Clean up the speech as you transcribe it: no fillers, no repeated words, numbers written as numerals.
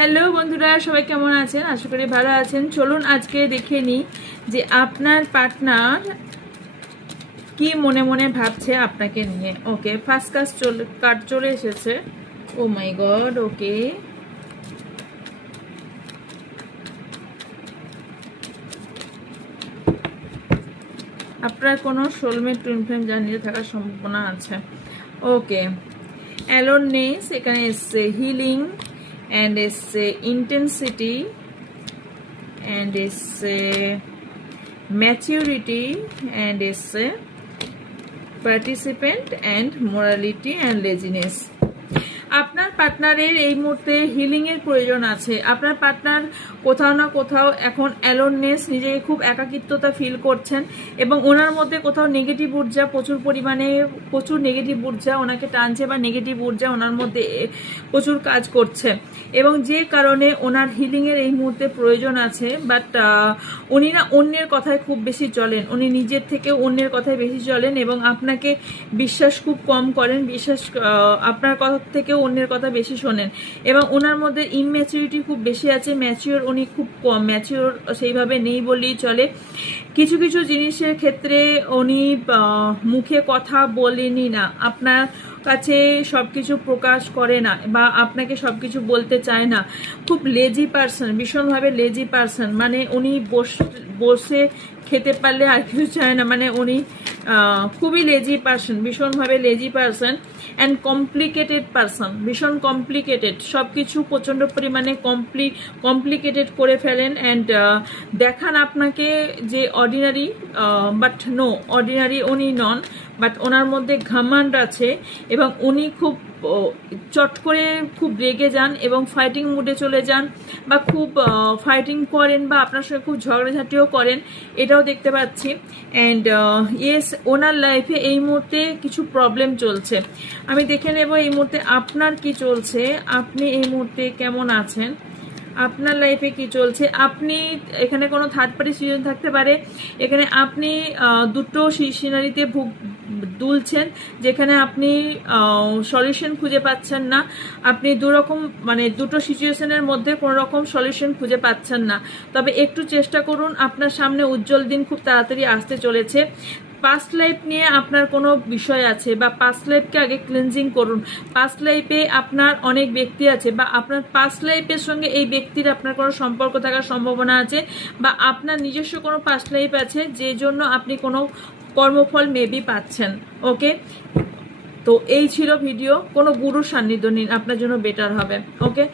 Hello বন্ধুরা, সবাই কেমন আছেন? আশা করি ভালো আছেন। চলুন আজকে দেখে নিই যে আপনার পার্টনার কি মনে মনে ভাবছে আপনাকে নিয়ে। ওকে, ফার্স্ট কার্ড চলে এসেছে। ও মাই গড। ওকে, আপনার কোনো সোলমেট টুইন ফ্লেম জানিয়ে থাকার সম্ভাবনা আছে। ওকে, অ্যালোননেস এখানে এসছে, healing and it's intensity and it's maturity and it's participant and morality and laziness. আপনার পার্টনারের এই মুহূর্তে হিলিং এর প্রয়োজন আছে। আপনার পার্টনার কোথাও না কোথাও এখন অ্যালোননেস, নিজেকে খুব একাকিত্বতা ফিল করছেন এবং ওনার মধ্যে কোথাও নেগেটিভ ঊর্জা প্রচুর নেগেটিভ ঊর্জা ওনাকে টানছে বা নেগেটিভ ঊর্জা ওনার মধ্যে প্রচুর কাজ করছে এবং যে কারণে ওনার হিলিং এর এই মুহূর্তে প্রয়োজন আছে। বাট উনি না অন্যের কথায় খুব বেশি চলেন, উনি নিজের থেকে অন্যের কথায় বেশি চলেন এবং আপনাকে বিশ্বাস খুব কম করেন, আপনার কথা থেকে অন্যের কথা বেশি শোনেন এবং ওনার মধ্যে ইম্যাচিউরিটি খুব বেশি আছে। ম্যাচিওর উনি খুব কম, ম্যাচিওর সেইভাবে নেই বললেই চলে। কিছু কিছু জিনিসের ক্ষেত্রে উনি মুখে কথা বলেনি না, আপনার কাছে সবকিছু প্রকাশ করে না বা আপনাকে সবকিছু বলতে চায় না। খুব লেজি পারসন, ভীষণভাবে লেজি পারসন, মানে উনি বসে খেতে পারলে আর কিছু চায় না, মানে উনি খুবই লেজি পারসন, ভীষণভাবে lazy person and complicated person, ভীষণ কমপ্লিকেটেড, সব কিছু প্রচণ্ড পরিমাণে কমপ্লিকেটেড করে ফেলেন অ্যান্ড দেখান আপনাকে যে অর্ডিনারি, বাট নো, অর্ডিনারি উনি নন। বাট ওনার মধ্যে ঘামান্ড আছে এবং উনি খুব চট করে খুব রেগে যান এবং ফাইটিং মুডে চলে যান বা খুব ফাইটিং করেন বা আপনার সঙ্গে খুব ঝগড়াঝাটিও করেন, এটাও দেখতে পাচ্ছি। অ্যান্ড ইয়েস, ওনার লাইফে এই মুহূর্তে কিছু প্রবলেম চলছে। আমি দেখে নেব এই মুহূর্তে আপনার কি চলছে, আপনি এই মুহূর্তে কেমন আছেন, আপনার লাইফে কি চলছে। আপনি এখানে কোনো থার্ড পার্টি সিচুয়েশন থাকতে পারে, এখানে আপনি দুটো সিনারিতে দুলছেন যেখানে আপনি সলিউশন খুঁজে পাচ্ছেন না, আপনি দুটো সিচুয়েশনের মধ্যে কোনো রকম সলিউশন খুঁজে পাচ্ছেন না। তবে একটু চেষ্টা করুন, আপনার সামনে উজ্জ্বল দিন খুব তাড়াতাড়ি আসতে চলেছে। পাস্ট লাইফ নিয়ে আপনার কোনো বিষয় আছে বা পাস্ট লাইফকে আগে ক্লিনজিং করুন। পাস্ট লাইফে আপনার অনেক ব্যক্তি আছে বা আপনার পাস্ট লাইফের সঙ্গে এই ব্যক্তির আপনার কোনো সম্পর্ক থাকার সম্ভাবনা আছে বা আপনার নিজস্ব কোনো পাস্ট লাইফ আছে যে জন্য আপনি কোনো কর্মফল মেবি পাচ্ছেন। ওকে, তো এই ছিল ভিডিও। কোনো গুরুর সান্নিধ্য নিন, আপনার জন্য বেটার হবে। ওকে।